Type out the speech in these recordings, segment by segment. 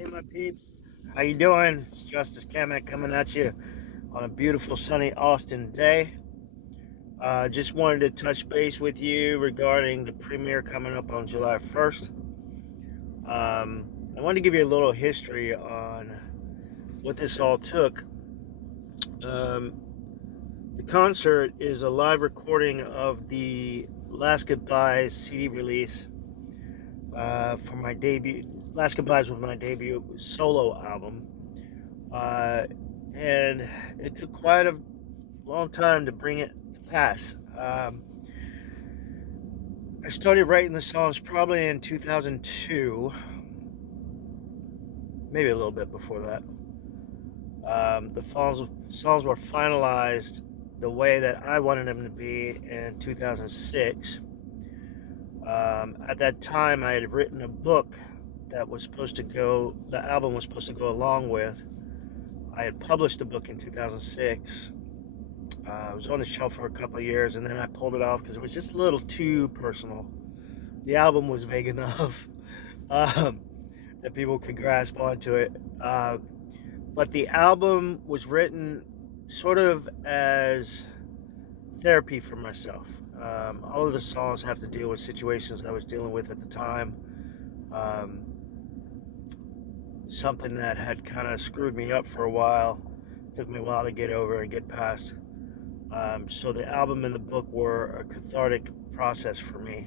Hey my peeps, how you doing? It's Justice Kamek coming at you on a beautiful sunny Austin day. Just wanted to touch base with you regarding the premiere coming up on July 1st. I wanted to give you a little history on what this all took. The concert is a live recording of the Last Goodbyes CD release for my debut. Last Goodbyes was my debut solo album. And it took quite a long time to bring it to pass. I started writing the songs probably in 2002, maybe a little bit before that. The songs were finalized the way that I wanted them to be in 2006. At that time, I had written a book that was supposed to go, the album was supposed to go along with. I had published a book in 2006. It was on the shelf for a couple of years, and then I pulled it off because it was just a little too personal. The album was vague enough that people could grasp onto it. But the album was written sort of as therapy for myself. All of the songs have to deal with situations I was dealing with at the time. Something that had kind of screwed me up for a while. It took me a while to get over and get past. So the album and the book were a cathartic process for me.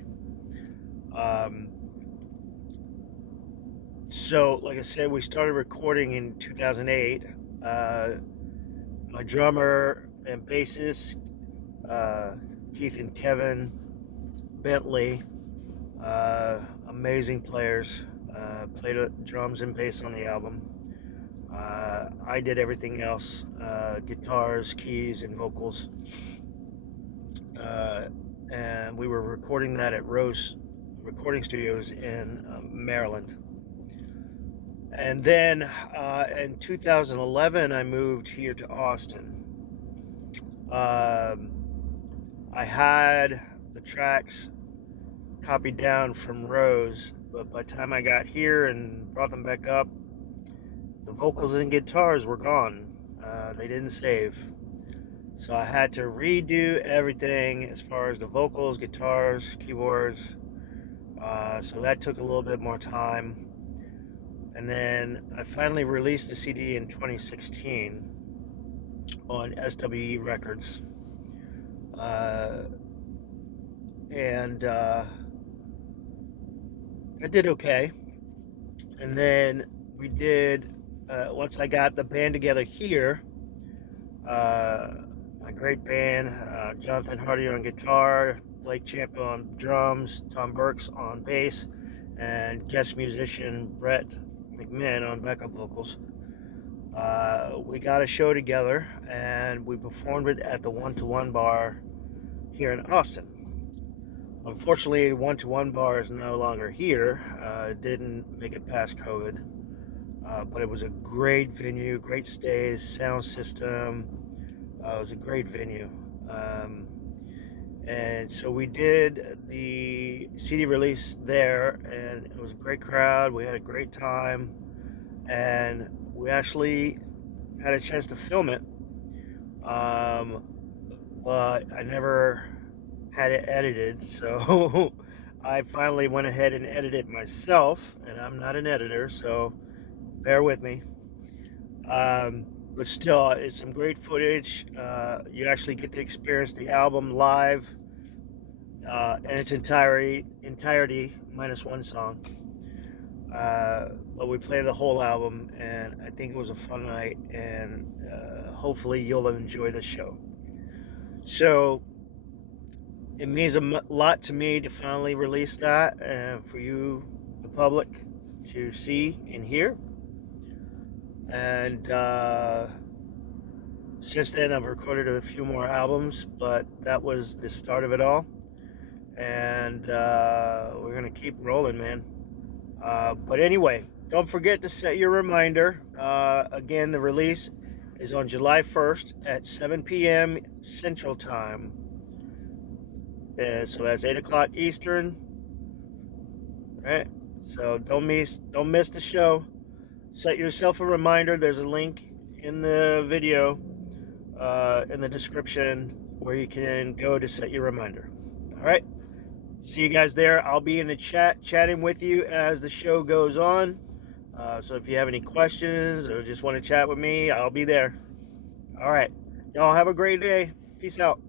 So, like I said, we started recording in 2008. My drummer and bassist, Keith and Kevin Bentley, amazing players, played drums and bass on the album. I did everything else, guitars, keys, and vocals. And we were recording that at Rose Recording Studios in Maryland. And then in 2011, I moved here to Austin. I had the tracks copied down from Rose, but by the time I got here and brought them back up, the vocals and guitars were gone. They didn't save. So I had to redo everything as far as the vocals, guitars, keyboards. So that took a little bit more time. And then I finally released the CD in 2016 on SWE Records. And I did okay. And then we did, once I got the band together here, my great band, Jonathan Hardy on guitar, Blake Champ on drums, Tom Burks on bass, and guest musician Brett McMahon on backup vocals. We got a show together and we performed it at the One to One bar here in Austin. Unfortunately, One to One bar is no longer here. It didn't make it past COVID, but it was a great venue, great stage, sound system. It was a great venue. And so we did the CD release there, and it was a great crowd. We had a great time, and we actually had a chance to film it. But I never had it edited, so I finally went ahead and edited it myself, and I'm not an editor, so bear with me. But still, it's some great footage. You actually get to experience the album live in its entirety, minus one song. But we play the whole album, and I think it was a fun night, and hopefully you'll enjoy the show. So it means a lot to me to finally release that, and for you, the public, to see and hear. And since then, I've recorded a few more albums, but that was the start of it all. And we're going to keep rolling, man. But anyway, don't forget to set your reminder. Again, the release is on July 1st at 7 p.m. Central Time. So that's 8 o'clock Eastern. All right? So don't miss the show. Set yourself a reminder. There's a link in the video, in the description, where you can go to set your reminder. All right. See you guys there. I'll be in the chat chatting with you as the show goes on. So if you have any questions or just want to chat with me, I'll be there. All right. Y'all have a great day. Peace out.